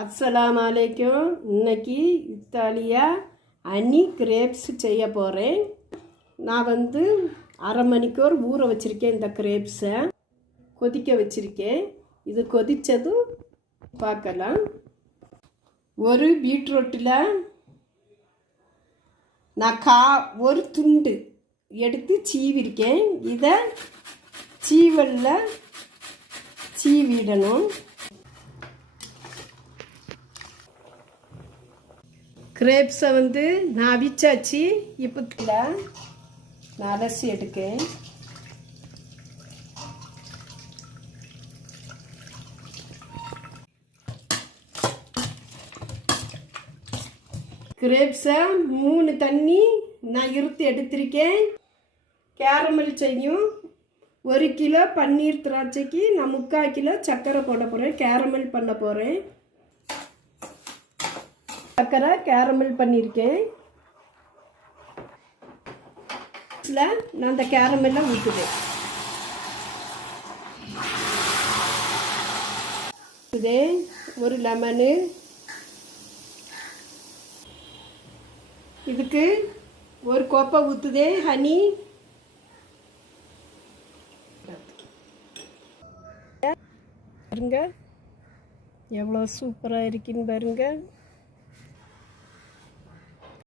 அஸ்ஸலாமு அலைக்கும். இன்னைக்கு இத்தாலியா ஹனி கிரேப்ஸ் செய்ய போகிறேன். நான் அரை மணிக்கூர் ஊற வச்சுருக்கேன். இந்த கிரேப்ஸை கொதிக்க வச்சுருக்கேன். இது கொதித்ததும் பார்க்கலாம். ஒரு பீட்ரூட்டில் நான் ஒரு துண்டு எடுத்து சீவிருக்கேன். இதை சீவலில் சீவிடணும். கிரேப்ஸை நான் அவிச்சாச்சு. இப்போ நான் அலசி எடுக்கேன். கிரேப்ஸை 3 தண்ணி நான் இருத்து எடுத்திருக்கேன். கேரமல் செய்யும். 1 கிலோ பன்னீர் திராட்சைக்கு நான் 3/4 கிலோ சர்க்கரை போட போகிறேன். கேரமல் பண்ண போகிறேன். சர்க்கரை கேரமல் பண்ணியிருக்கேன். நான் அந்த கேரமெல்லாம் ஊற்றுவேன். இதே ஒரு லெமனு. இதுக்கு ஒரு கோப்பை ஊற்றுதே ஹனி. பாருங்க எவ்வளோ சூப்பராக இருக்குன்னு பாருங்க.